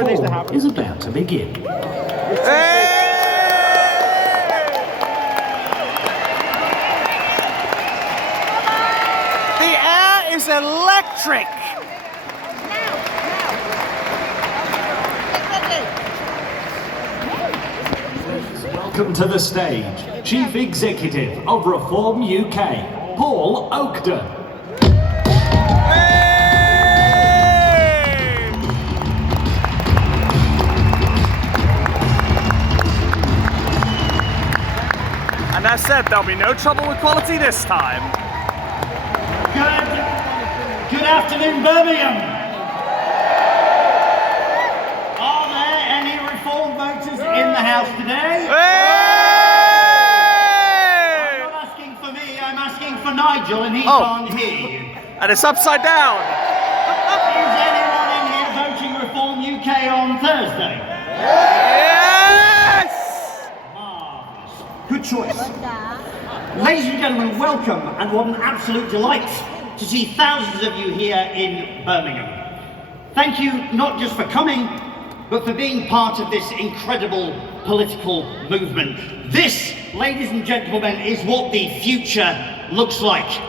call is about to begin. The air is electric! Welcome to the stage, Chief Executive of Reform UK, Paul Oakden. And as said, there'll be no trouble with quality this time. Good afternoon, Birmingham. Are there any Reform voters in the house today? Hey! I'm not asking for me, I'm asking for Nigel, and he can't hear you. And it's upside down. Is anyone in here voting Reform UK on Thursday? Yes! Marvellous. Good choice. Ladies and gentlemen, welcome, and what an absolute delight to see thousands of you here in Birmingham. Thank you not just for coming, but for being part of this incredible political movement. This, ladies and gentlemen, is what the future looks like.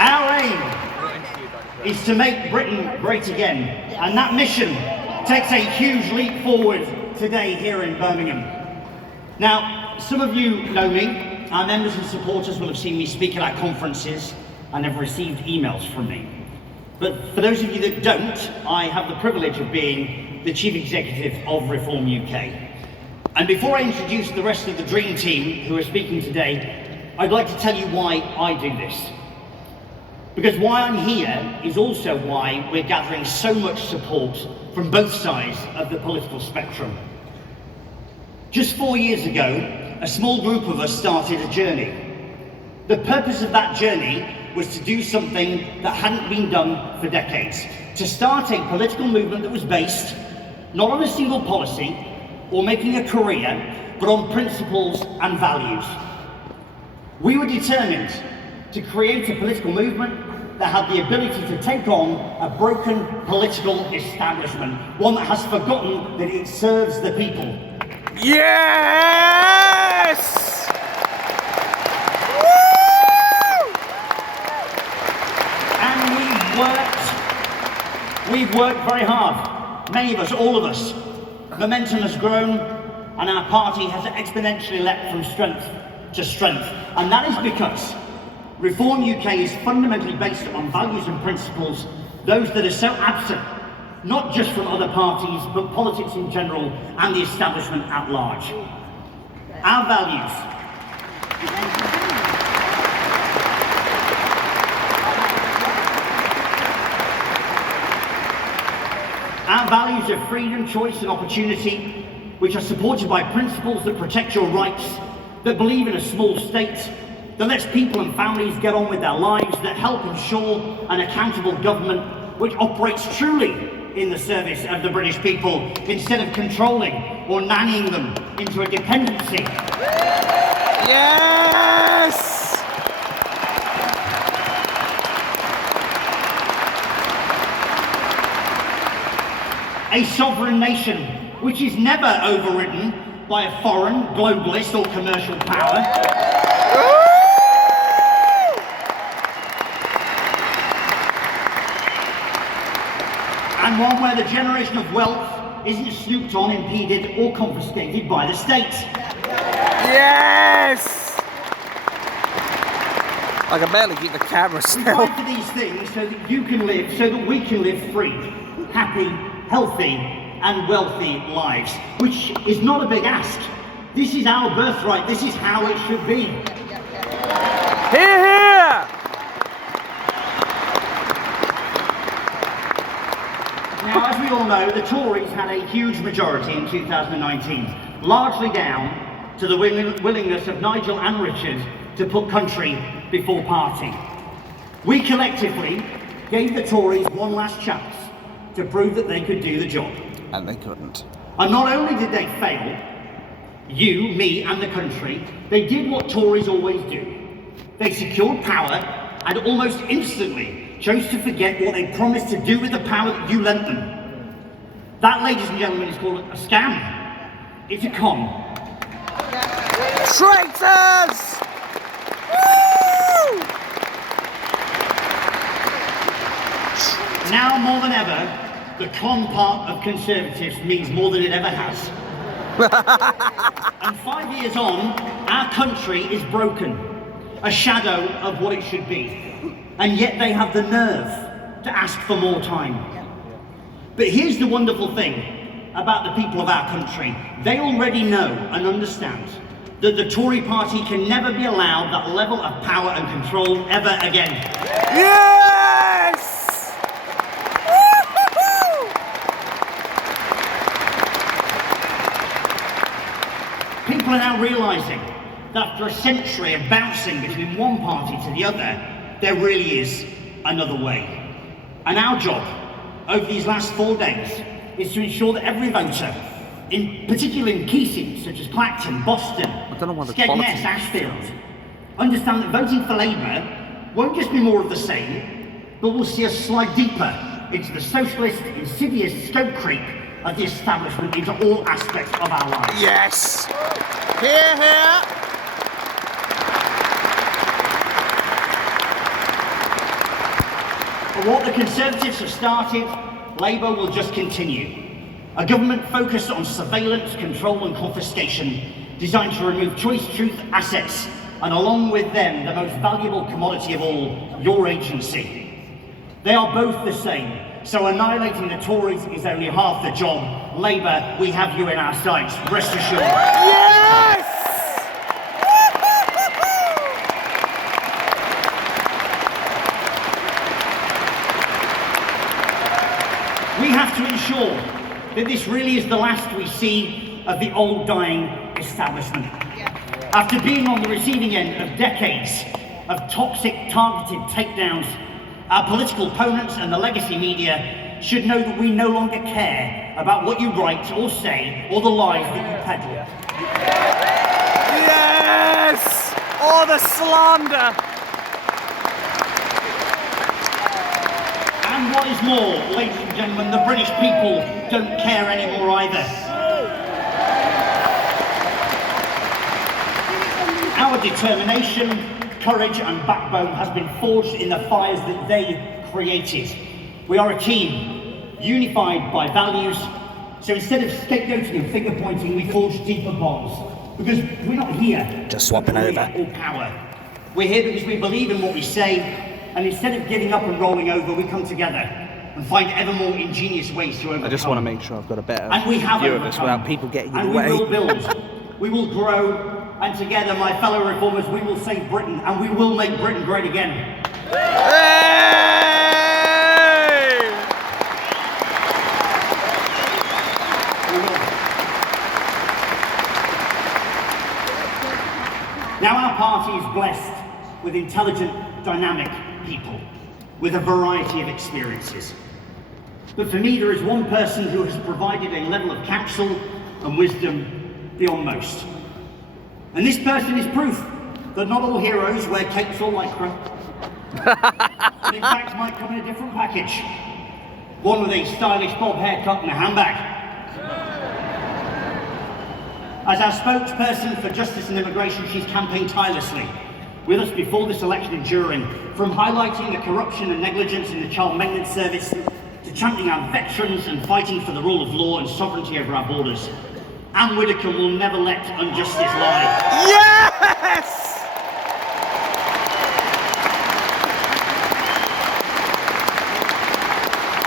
Our aim is to make Britain great again, and that mission takes a huge leap forward today here in Birmingham. Now, some of you know me. Our members and supporters will have seen me speak at our conferences and have received emails from me. But for those of you that don't, I have the privilege of being the Chief Executive of Reform UK. And before I introduce the rest of the dream team who are speaking today, I'd like to tell you why I do this. Because why I'm here is also why we're gathering so much support from both sides of the political spectrum. Just 4 years ago, a small group of us started a journey. The purpose of that journey was to do something that hadn't been done for decades. To start a political movement that was based not on a single policy or making a career, but on principles and values. We were determined to create a political movement that had the ability to take on a broken political establishment, one that has forgotten that it serves the people. Yes! And we've worked very hard. Many of us, all of us. Momentum has grown, and our party has exponentially leapt from strength to strength. And that is because Reform UK is fundamentally based on values and principles, those that are so absent, not just from other parties, but politics in general and the establishment at large. Our values. Our values of freedom, choice and opportunity, which are supported by principles that protect your rights, that believe in a small state, that lets people and families get on with their lives, that help ensure an accountable government which operates truly in the service of the British people instead of controlling or nannying them into a dependency. Yes! A sovereign nation which is never overridden by a foreign, globalist or commercial power. And one where the generation of wealth isn't snooped on, impeded or confiscated by the state. Yes! I can barely keep the camera We still. fight for these things so that you can live, so that we can live free, happy, healthy and wealthy lives, which is not a big ask. This is our birthright, this is how it should be. Hear, hear! Now, as we all know, the Tories had a huge majority in 2019, largely down to the willingness of Nigel and Richard to put country before party. We collectively gave the Tories one last chance to prove that they could do the job. And they couldn't. And not only did they fail, you, me and the country, they did what Tories always do. They secured power and almost instantly chose to forget what they promised to do with the power that you lent them. That, ladies and gentlemen, is called a scam. It's a con. Traitors! Woo! Now more than ever, the con part of Conservatives means more than it ever has. And 5 years on, our country is broken, a shadow of what it should be. And yet they have the nerve to ask for more time. But here's the wonderful thing about the people of our country. They already know and understand that the Tory party can never be allowed that level of power and control ever again. Yes! People are now realising that after a century of bouncing between one party to the other, there really is another way. And our job over these last 4 days is to ensure that every voter, particularly in key seats such as Clacton, Boston, Skegness, Ashfield, understand that voting for Labour won't just be more of the same, but will see us slide deeper into the socialist, insidious scope creep of the establishment into all aspects of our lives. Yes! Hear, hear! But what the Conservatives have started, Labour will just continue. A government focused on surveillance, control and confiscation, designed to remove choice, truth, assets, and along with them, the most valuable commodity of all, your agency. They are both the same, so annihilating the Tories is only half the job. Labour, we have you in our sights, rest assured. Yes! We have to ensure that this really is the last we see of the old dying establishment. After being on the receiving end of decades of toxic, targeted takedowns, our political opponents and the legacy media should know that we no longer care about what you write or say or the lies that you peddle. Yes! Or the slander! And what is more, ladies and gentlemen, the British people don't care anymore either. Our determination, courage and backbone has been forged in the fires that they created. We are a team, unified by values, so instead of scapegoating and finger pointing, we forge deeper bonds. Because we're not here just swapping over all power. We're here because we believe in what we say, and instead of giving up and rolling over, we come together and find ever more ingenious ways to overcome. I just want to make sure I've got a better and we have view of this without people getting in the way. And we will build, we will grow, and together, my fellow reformers, we will save Britain, and we will make Britain great again. Hey! We will. Now our party is blessed with intelligent, dynamic people, with a variety of experiences. But for me, there is one person who has provided a level of counsel and wisdom beyond most. And this person is proof that not all heroes wear capes or lycra, but in fact might come in a different package. One with a stylish bob haircut and a handbag. As our spokesperson for justice and immigration, she's campaigned tirelessly with us before this election, enduring from highlighting the corruption and negligence in the child maintenance service to championing our veterans and fighting for the rule of law and sovereignty over our borders. Anne Widdecombe will never let injustice lie. Yes!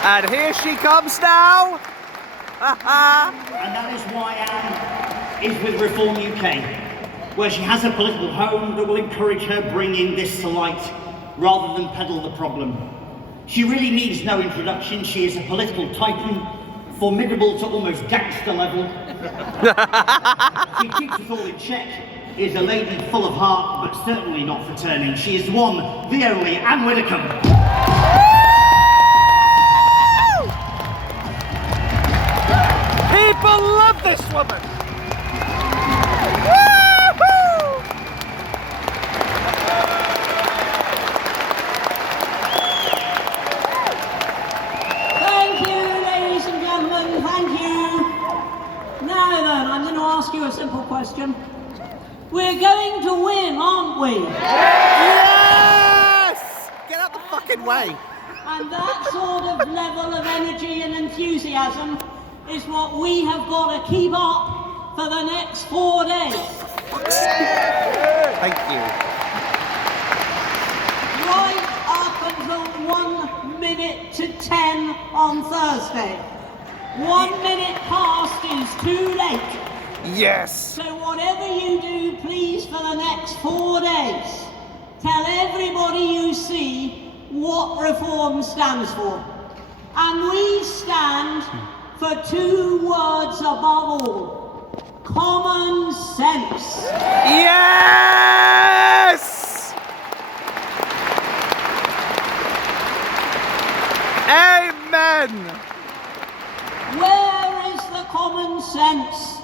And here she comes now. And that is why Anne is with Reform UK, where she has a political home that will encourage her bringing this to light rather than peddle the problem. She really needs no introduction. She is a political titan, formidable to almost gangster level. She keeps us all in check, is a lady full of heart, but certainly not for turning. She is one, the only, Anne Widdecombe. People love this woman. question. We're going to win, aren't we? Yes! Get out the fucking way. And that sort of level of energy and enthusiasm is what we have got to keep up for the next 4 days. Thank you. Right up until 1 minute to 10 on Thursday. 1 minute past is too late. Yes. So whatever you do, please, for the next 4 days, tell everybody you see what reform stands for. And we stand for 2 words above all. Common sense. Yes! Amen! Where is the common sense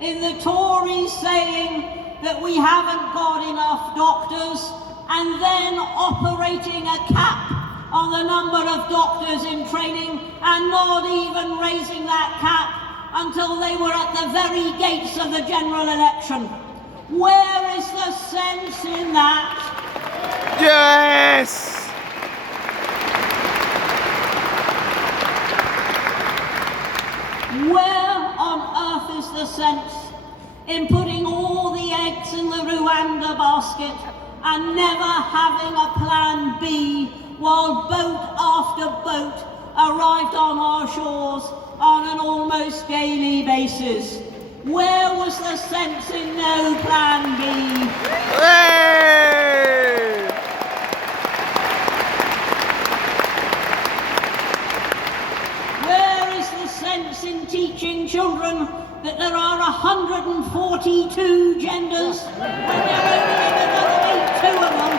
in the Tories saying that we haven't got enough doctors and then operating a cap on the number of doctors in training and not even raising that cap until they were at the very gates of the general election? Where is the sense in that? Yes! Where on earth is the sense in putting all the eggs in the Rwanda basket and never having a plan B while boat after boat arrived on our shores on an almost daily basis? Where was the sense in no plan B? Hey! Where is the sense in teaching children that there are 142 genders when there are only ever going to be 2 of them?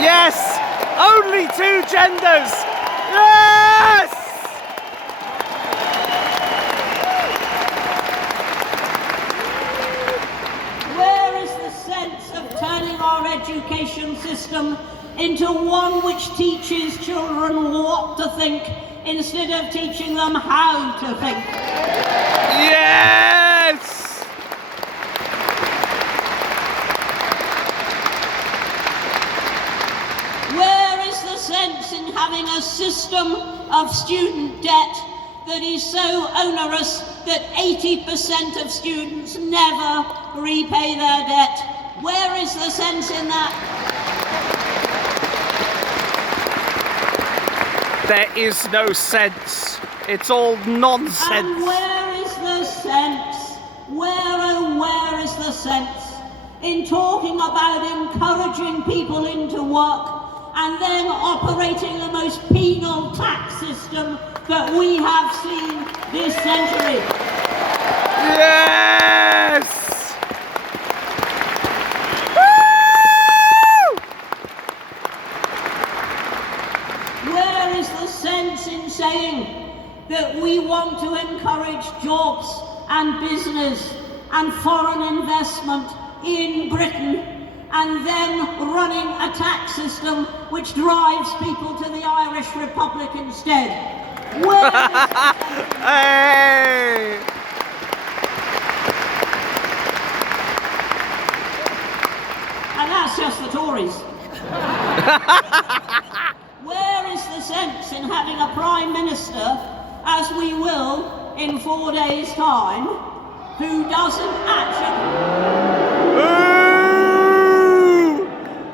Yes! Only 2 genders! Yes! Where is the sense of turning our education system into one which teaches children what to think instead of teaching them how to think? Yes! Where is the sense in having a system of student debt that is so onerous that 80% of students never repay their debt? Where is the sense in that? There is no sense. It's all nonsense. And where is the sense? Where, oh, where is the sense in talking about encouraging people into work and then operating the most penal tax system that we have seen this century? Yes! Woo! Where is the sense in saying that we want to encourage jobs and business and foreign investment in Britain and then running a tax system which drives people to the Irish Republic instead? Where is Hey! And that's just the Tories. Where is the sense in having a Prime Minister, as we will in 4 days' time, who doesn't actually... Ooh!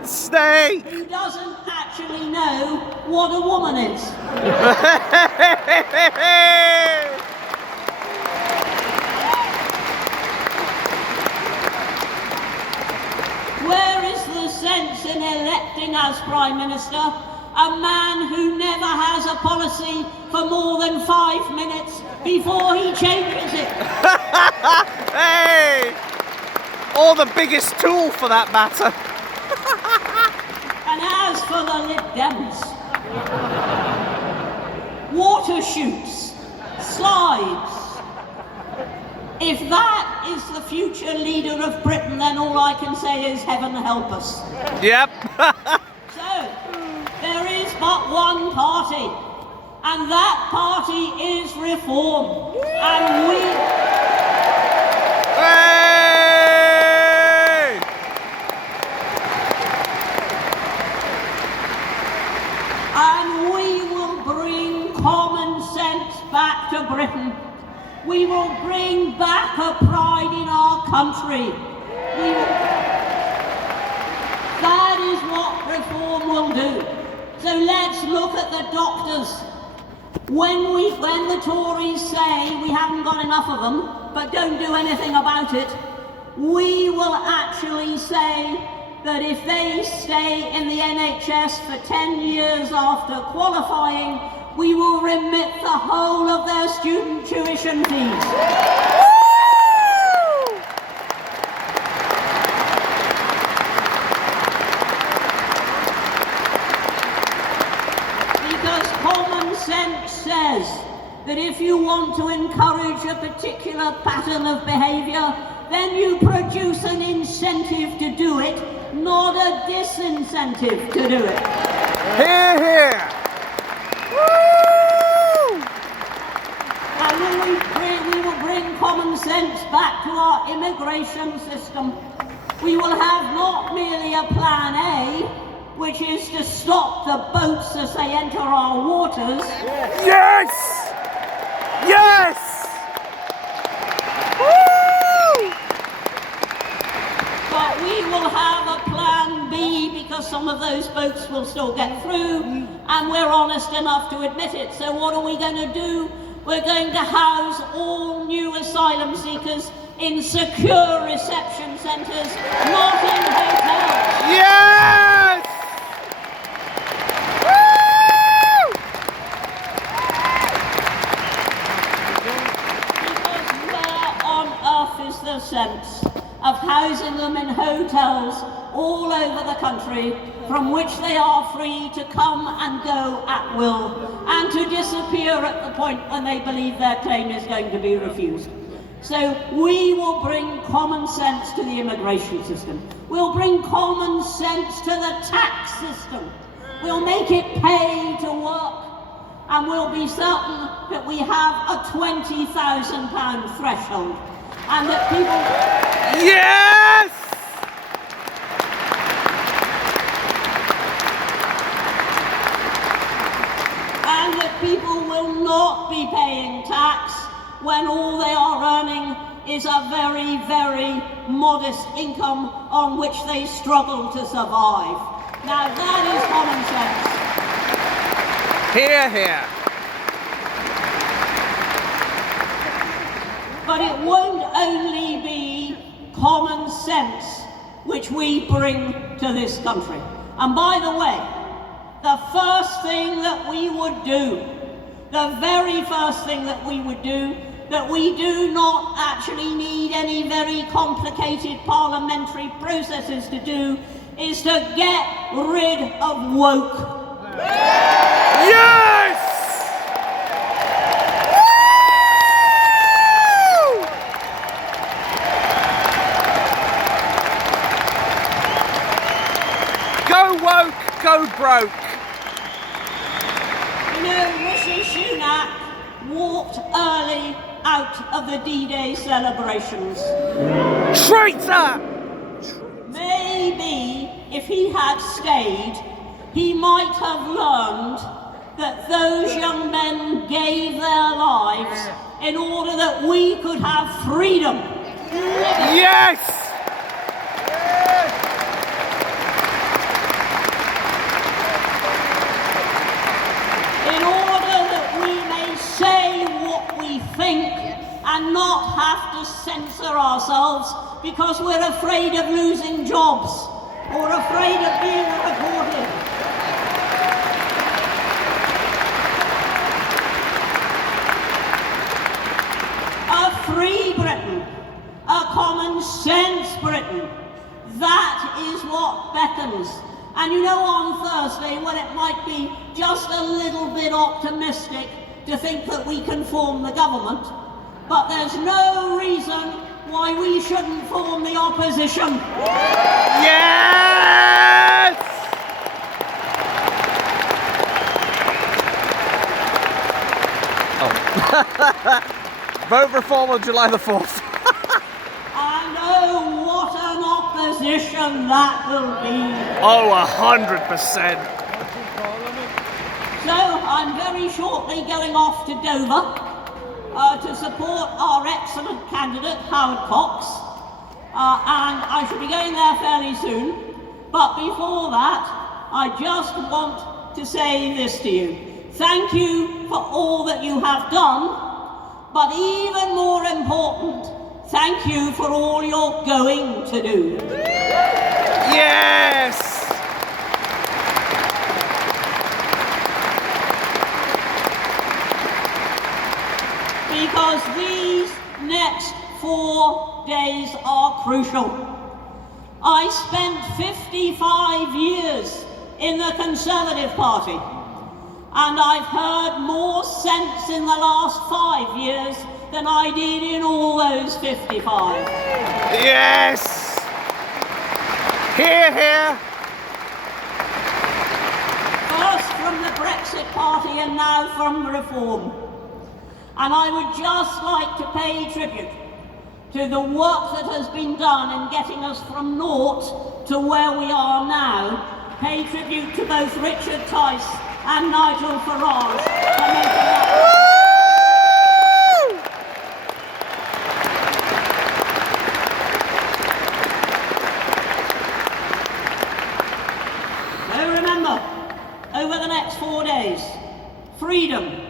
Snake! who doesn't actually know what a woman is? Where is the sense in electing as Prime Minister a man who never has a policy for more than 5 minutes before he changes it? Hey! Or the biggest tool for that matter. And as for the Lib Dems, water chutes, slides. If that is the future leader of Britain, then all I can say is heaven help us. Yep. So, there is but one party, and that party is reform. And we... Hey! back to Britain. We will bring back a pride in our country. That is what reform will do. So let's look at the doctors. When the Tories say we haven't got enough of them, but don't do anything about it, we will actually say that if they stay in the NHS for 10 years after qualifying, we will remit the whole of their student tuition fees. Because common sense says that if you want to encourage a particular pattern of behaviour, then you produce an incentive to do it, not a disincentive to do it. Hear, hear. Woo! And we will bring common sense back to our immigration system. We will have not merely a plan A, which is to stop the boats as they enter our waters. Yes! Yes! But we will have a plan B, because some of those boats will still get through, and we're honest enough to admit it. So what are we going to do? We're going to house all new asylum seekers in secure reception centres, not in hotels. Yes! Because where on earth is the sense of housing them in hotels all over the country, from which they are free to come and go at will, and to disappear at the point when they believe their claim is going to be refused? So we will bring common sense to the immigration system. We'll bring common sense to the tax system. We'll make it pay to work, and we'll be certain that we have a £20,000 threshold, and that people... Yes! And that people will not be paying tax when all they are earning is a very, very modest income on which they struggle to survive. Now that is common sense. Hear, hear. But it won't only be common sense which we bring to this country. And by the way, the first thing that we would do, the very first thing that we would do, that we do not actually need any very complicated parliamentary processes to do, is to get rid of woke. Yes! Go woke, go broke. You know, Rishi Sunak walked early out of the D-Day celebrations. Traitor! Maybe if he had stayed, he might have learned that those young men gave their lives in order that we could have freedom. Yes! In order that we may say what we think and not have to censor ourselves because we're afraid of losing jobs or afraid of being recorded. A free Britain, a common sense Britain, that is what beckons. And you know, on Thursday, when it might be just a little bit optimistic to think that we can form the government, but there's no reason why we shouldn't form the opposition. Yes! Oh. Vote reform on July the 4th. And oh, what an opposition that will be. Oh, 100%. So I'm very shortly going off to Dover to support our excellent candidate, Howard Cox, and I shall be going there fairly soon. But before that, I just want to say this to you. Thank you for all that you have done, but even more important, thank you for all you're going to do. Yes! Because these next 4 days are crucial. I spent 55 years in the Conservative Party, and I've heard more sense in the last 5 years than I did in all those 55. Yes! Hear, hear! First from the Brexit Party and now from Reform. And I would just like to pay tribute to the work that has been done in getting us from naught to where we are now. Pay tribute to both Richard Tice and Nigel Farage for making that. So remember, over the next 4 days, freedom,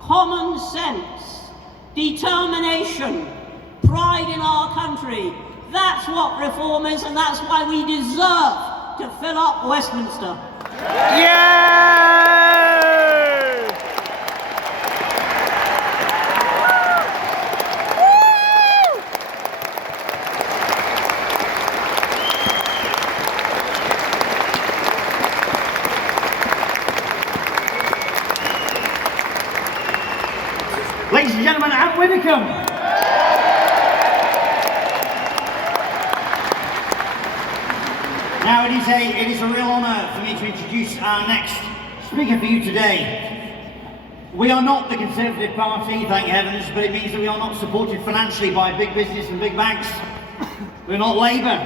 common sense, determination, pride in our country. That's what Reform is, and that's why we deserve to fill up Westminster. Yay! Ladies and gentlemen, at Widdecombe. Now it is a real honour for me to introduce our next speaker for you today. We are not the Conservative Party, thank heavens, but it means that we are not supported financially by big business and big banks. We're not Labour,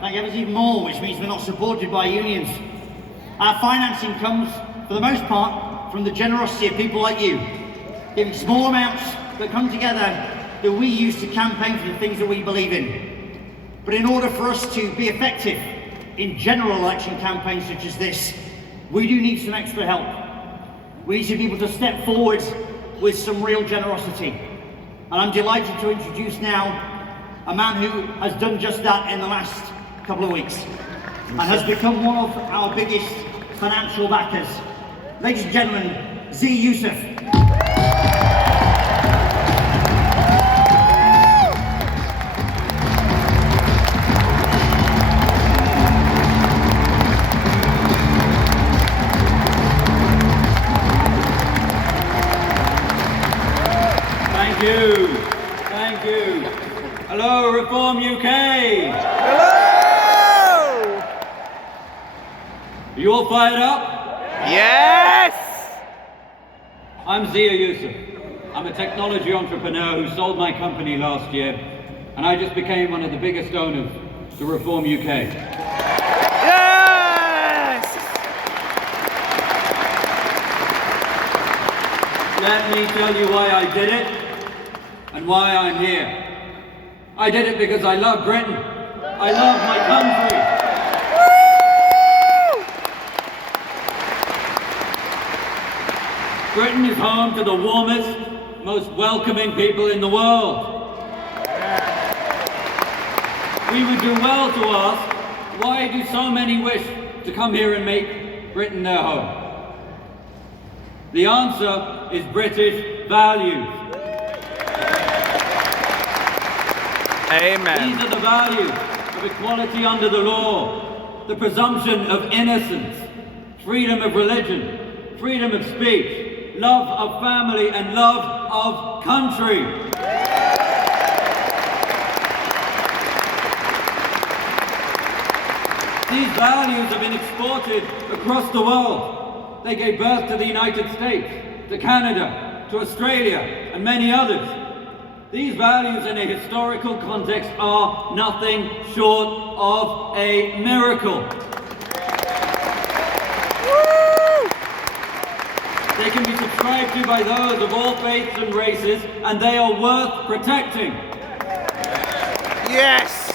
thank heavens even more, which means we're not supported by unions. Our financing comes, for the most part, from the generosity of people like you, giving small amounts that come together that we use to campaign for the things that we believe in. But in order for us to be effective in general election campaigns such as this, we do need some extra help. We need to be able to step forward with some real generosity. And I'm delighted to introduce now a man who has done just that in the last couple of weeks and has become one of our biggest financial backers. Ladies and gentlemen, Zia Yusufs. Thank you. Hello, Reform UK. Hello! Are you all fired up? Yes! I'm Zia Yusufs. I'm a technology entrepreneur who sold my company last year, and I just became one of the biggest owners to Reform UK. Yes! Let me tell you why I did it and why I'm here. I did it because I love Britain. I love my country. Woo! Britain is home to the warmest, most welcoming people in the world. We would do well to ask, why do so many wish to come here and make Britain their home? The answer is British values. Amen. These are the values of equality under the law, the presumption of innocence, freedom of religion, freedom of speech, love of family, and love of country. These values have been exported across the world. They gave birth to the United States, to Canada, to Australia, and many others. These values in a historical context are nothing short of a miracle. Woo! subscribed to by those of all faiths and races, and they are worth protecting. Yes!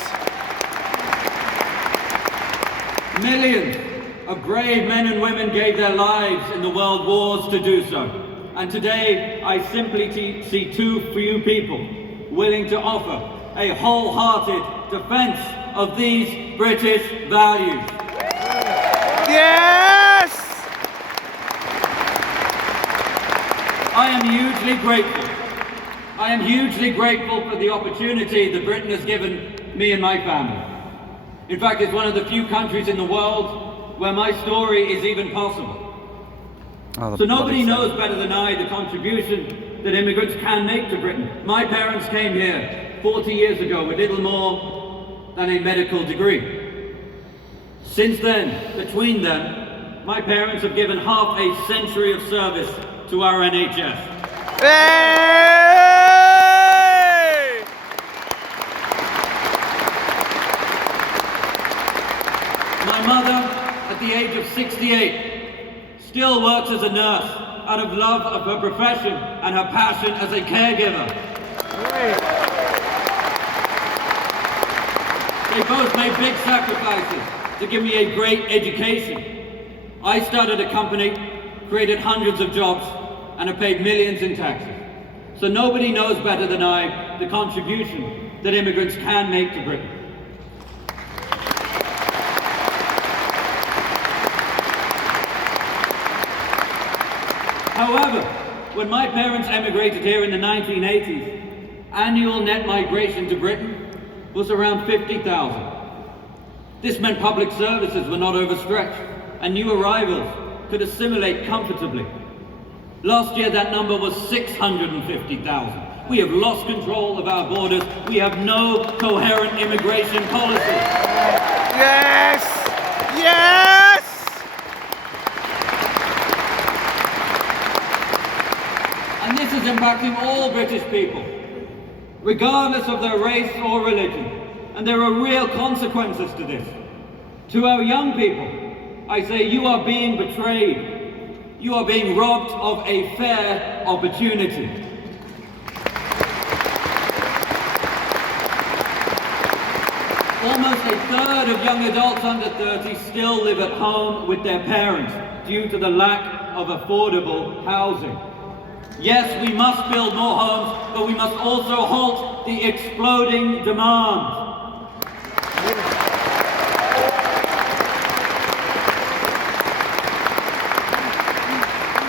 Millions of brave men and women gave their lives in the world wars to do so. And today, I simply see too few people willing to offer a wholehearted defense of these British values. Yes! I am hugely grateful. I am hugely grateful for the opportunity that Britain has given me and my family. In fact, it's one of the few countries in the world where my story is even possible. So nobody knows better than I the contribution that immigrants can make to Britain. My parents came here 40 years ago with little more than a medical degree. Since then, between them, my parents have given half a century of service to our NHS. Hey! My mother, at the age of 68, still works as a nurse out of love of her profession and her passion as a caregiver. They both made big sacrifices to give me a great education. I started a company, created hundreds of jobs, and have paid millions in taxes. So nobody knows better than I the contribution that immigrants can make to Britain. However, when my parents emigrated here in the 1980s, annual net migration to Britain was around 50,000. This meant public services were not overstretched, and new arrivals could assimilate comfortably. Last year, that number was 650,000. We have lost control of our borders. We have no coherent immigration policy. Yes! Yes! And this is impacting all British people, regardless of their race or religion. And there are real consequences to this. To our young people, I say you are being betrayed. You are being robbed of a fair opportunity. Almost a third of young adults under 30 still live at home with their parents due to the lack of affordable housing. Yes, we must build more homes, but we must also halt the exploding demand.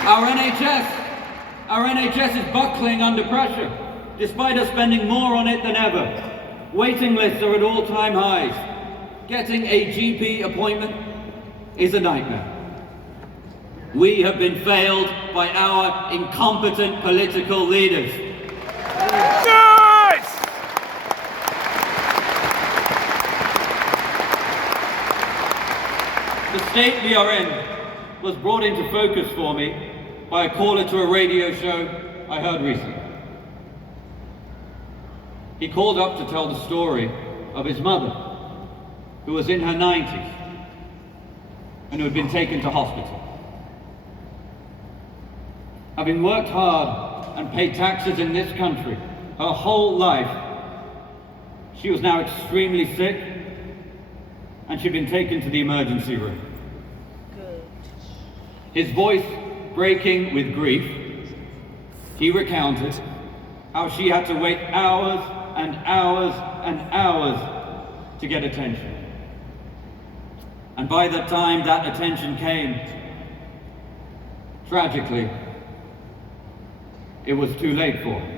Our NHS is buckling under pressure, despite us spending more on it than ever. Waiting lists are at all-time highs. Getting a GP appointment is a nightmare. We have been failed by our incompetent political leaders. Nice! The state we are in was brought into focus for me by a caller to a radio show I heard recently. He called up to tell the story of his mother, who was in her 90s and who had been taken to hospital. Having worked hard and paid taxes in this country her whole life, she was now extremely sick and she'd been taken to the emergency room. His voice breaking with grief, he recounted how she had to wait hours and hours and hours to get attention. And by the time that attention came, tragically, it was too late for her.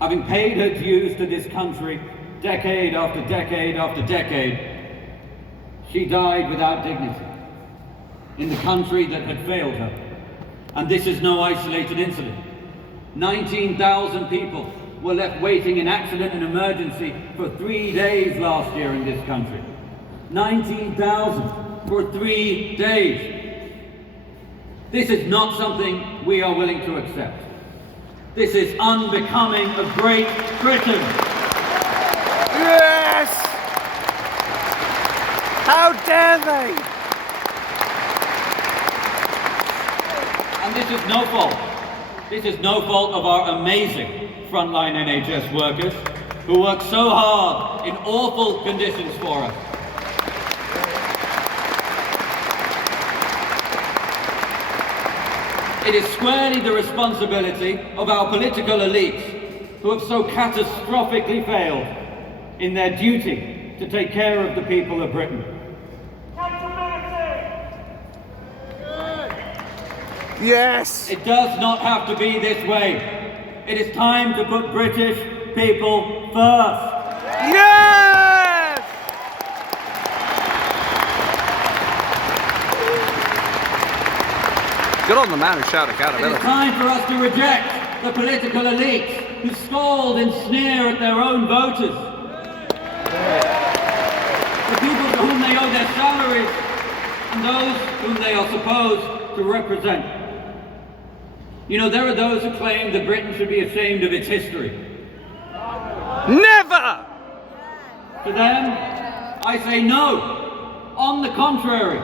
Having paid her dues to this country decade after decade after decade, she died without dignity in the country that had failed her. And this is no isolated incident. 19,000 people were left waiting in accident and emergency for 3 days last year in this country. 19,000 for 3 days. This is not something we are willing to accept. This is unbecoming of Great Britain. Yes! How dare they? this is no fault. This is no fault of our amazing frontline NHS workers who work so hard in awful conditions for us. It is squarely the responsibility of our political elites who have so catastrophically failed in their duty to take care of the people of Britain. Yes! It does not have to be this way. It is time to put British people first. Yes! Good on the man who shouted It is accountability. time for us to reject the political elites who scold and sneer at their own voters. The people to whom they owe their salaries and those whom they are supposed to represent. You know, there are those who claim that Britain should be ashamed of its history. Never! To them, I say no. On the contrary,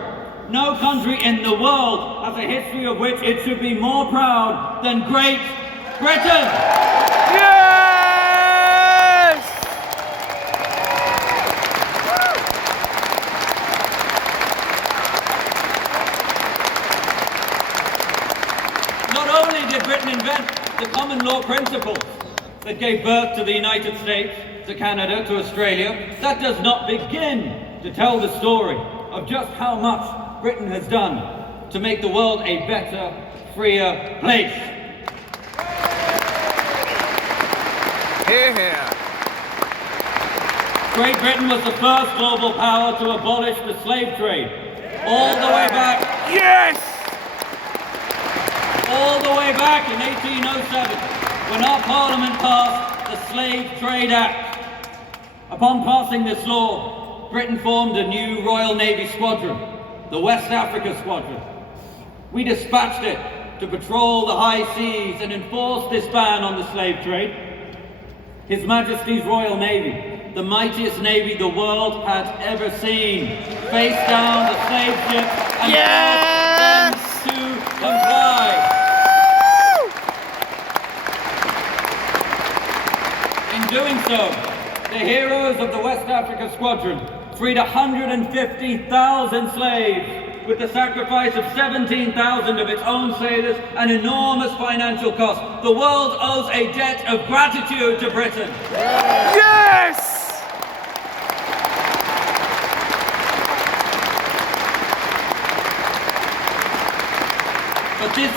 no country in the world has a history of which it should be more proud than Great Britain. Yes! Not only did Britain invent the common law principles that gave birth to the United States, to Canada, to Australia, that does not begin to tell the story of just how much Britain has done to make the world a better, freer place. Hear, hear. Great Britain was the first global power to abolish the slave trade, all the way back, Yes! all the way back in 1807, when our Parliament passed the Slave Trade Act. Upon passing this law, Britain formed a new Royal Navy squadron, the West Africa Squadron. We dispatched it to patrol the high seas and enforce this ban on the slave trade. His Majesty's Royal Navy, the mightiest navy the world has ever seen, faced down the slave ships and forced them to comply. In doing so, the heroes of the West Africa Squadron freed 150,000 slaves with the sacrifice of 17,000 of its own sailors and enormous financial cost. The world owes a debt of gratitude to Britain. Yes! But this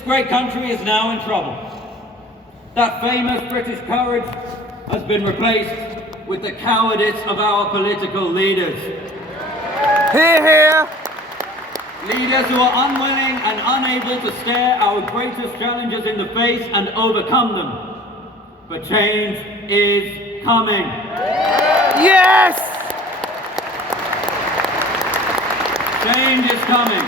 great country is now in trouble. That famous British courage has been replaced with the cowardice of our political leaders. Hear, hear. Leaders who are unwilling and unable to stare our greatest challenges in the face and overcome them. But change is coming. Yes! Change is coming.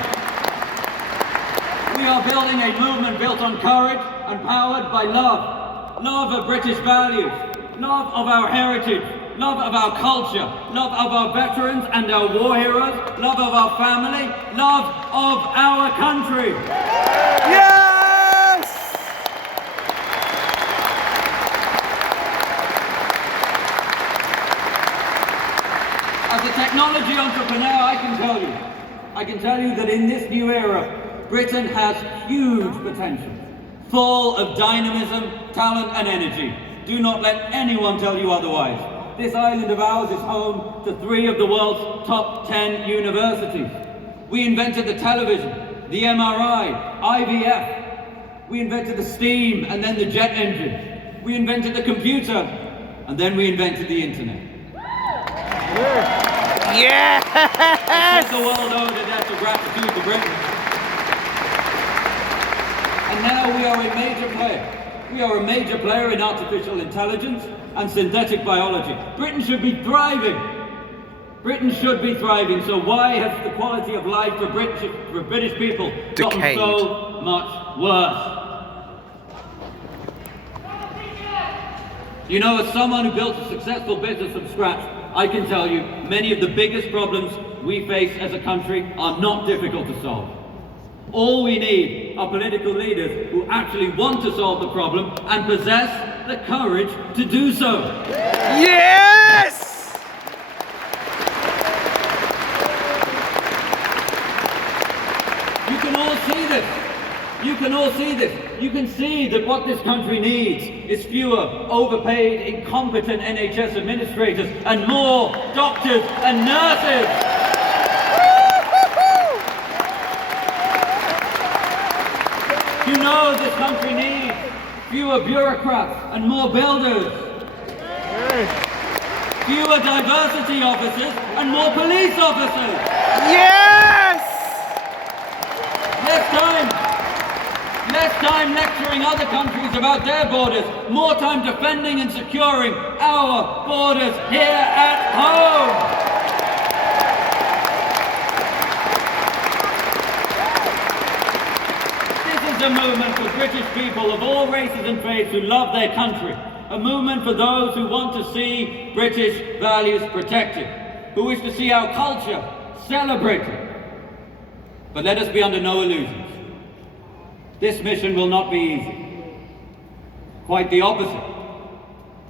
We are building a movement built on courage and powered by love. Love of British values, love of our heritage, love of our culture, love of our veterans and our war heroes, love of our family, love of our country. Yes! As a technology entrepreneur, I can tell you that in this new era, Britain has huge potential, full of dynamism, talent and energy. Do not let anyone tell you otherwise. This island of ours is home to 3 of the world's top 10 universities. We invented the television, the MRI, IVF. We invented the steam and then the jet engine. We invented the computer and then we invented the internet. Yes! The world owed a debt of gratitude to Britain. And now we are a major player. We are a major player in artificial intelligence and synthetic biology. Britain should be thriving. Britain should be thriving. So why has the quality of life for British people gotten Decayed. so much worse? You know, as someone who built a successful business from scratch, I can tell you many of the biggest problems we face as a country are not difficult to solve. All we need are political leaders who actually want to solve the problem and possess the courage to do so. Yes! You can all see this. You can all see this. You can see that what this country needs is fewer overpaid, incompetent NHS administrators and more doctors and nurses. You know this country needs fewer bureaucrats and more builders. Fewer diversity officers and more police officers. Yes! Less time lecturing other countries about their borders, more time defending and securing our borders here at home. This is a movement for British people of all races and faiths who love their country. A movement for those who want to see British values protected, who wish to see our culture celebrated. But let us be under no illusions. This mission will not be easy. Quite the opposite.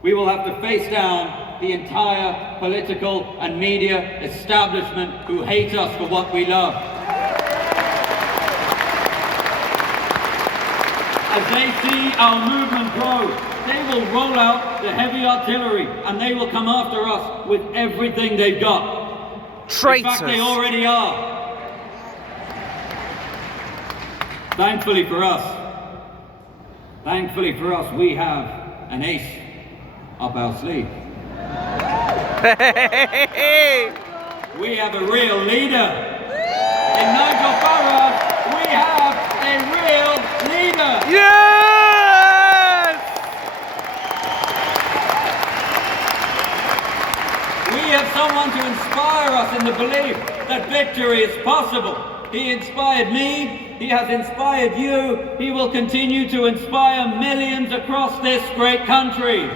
We will have to face down the entire political and media establishment who hate us for what we love. As they see our movement grow, they will roll out the heavy artillery and they will come after us with everything they've got. Traitors. In fact, they already are. Thankfully for us, we have an ace up our sleeve. We have a real leader. In Nigel Farage, we have a real leader. Yes! We have someone to inspire us in the belief that victory is possible. He inspired me. He has inspired you. He will continue to inspire millions across this great country. We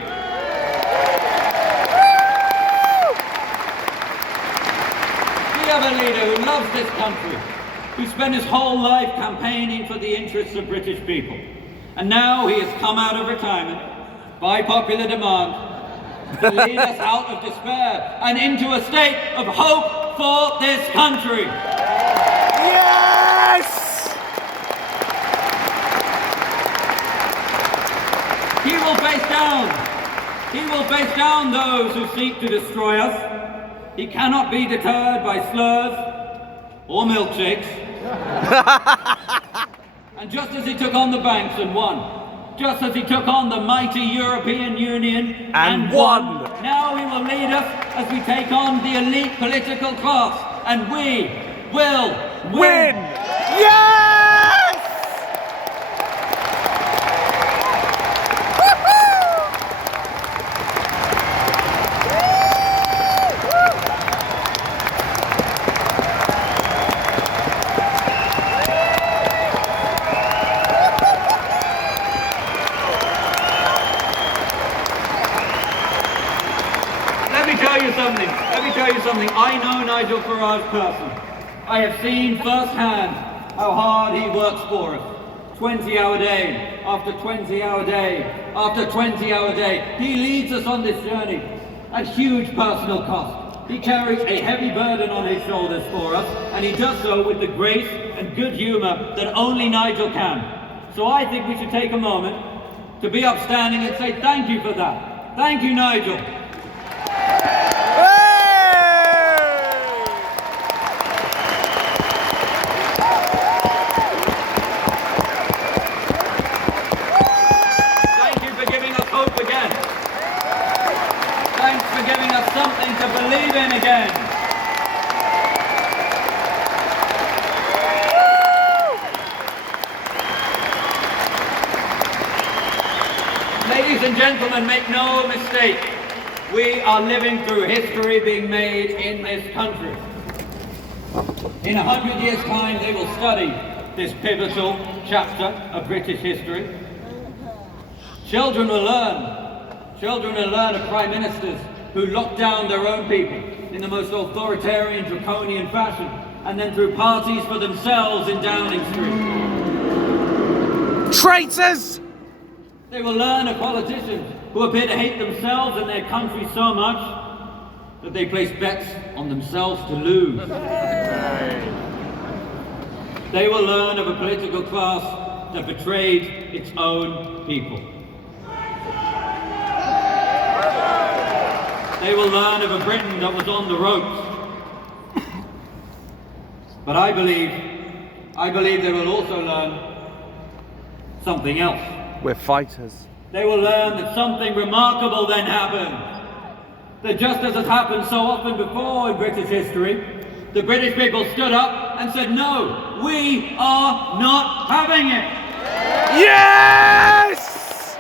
have a leader who loves this country, who spent his whole life campaigning for the interests of British people. And now he has come out of retirement by popular demand to lead us out of despair and into a state of hope for this country. Yes! He will face down those who seek to destroy us. He cannot be deterred by slurs or milkshakes. And just as he took on the banks and won, just as he took on the mighty European Union and won, now he will lead us as we take on the elite political class, and we will win. Yes! Let me tell you something. I know Nigel Farage personally. I have seen firsthand how hard he works for us. 20-hour day, after 20-hour day, after 20-hour day. He leads us on this journey at huge personal cost. He carries a heavy burden on his shoulders for us, and he does so with the grace and good humor that only Nigel can. So I think we should take a moment to be upstanding and say thank you for that. Thank you, Nigel. Something to believe in again. Ladies and gentlemen, make no mistake. We are living through history being made in this country. In 100 years' time, they will study this pivotal chapter of British history. Children will learn of prime ministers who locked down their own people in the most authoritarian, draconian fashion. and then threw parties for themselves in Downing Street. Traitors! They will learn of politicians who appear to hate themselves and their country so much that they place bets on themselves to lose. They will learn of a political class that betrayed its own people. They will learn of a Britain that was on the ropes. But I believe they will also learn something else. We're fighters. They will learn that something remarkable then happened. That just as has happened so often before in British history, the British people stood up and said, no, we are not having it. Yes!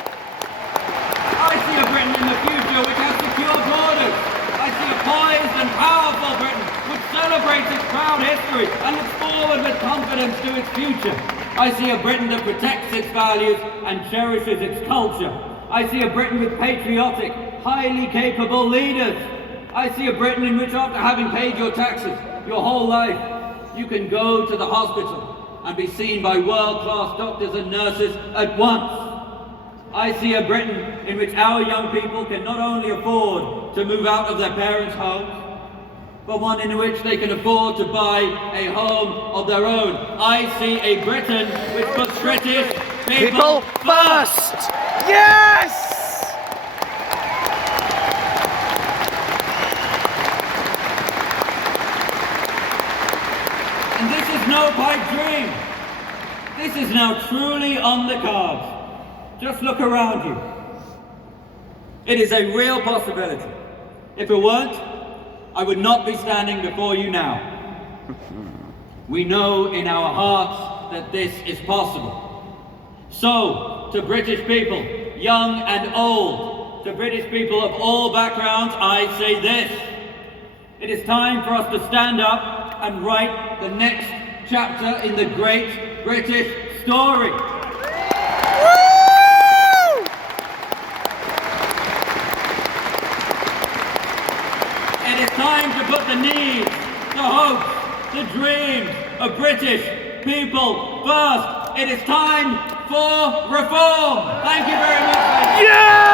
I see a Britain in the future which has secure borders. I see a poised and powerful Britain which celebrates its proud history and looks forward with confidence to its future. I see a Britain that protects its values and cherishes its culture. I see a Britain with patriotic, highly capable leaders. I see a Britain in which after having paid your taxes your whole life, you can go to the hospital and be seen by world-class doctors and nurses at once. I see a Britain in which our young people can not only afford to move out of their parents' homes, but one in which they can afford to buy a home of their own. I see a Britain which puts British people first! Yes! And this is no pipe dream. This is now truly on the cards. Just look around you. It is a real possibility. If it weren't, I would not be standing before you now. We know in our hearts that this is possible. So, to British people, young and old, to British people of all backgrounds, I say this. It is time for us to stand up and write the next chapter in the great British story. It is time to put the needs, the hopes, the dreams of British people first. It is time for reform. Thank you very much. Yeah!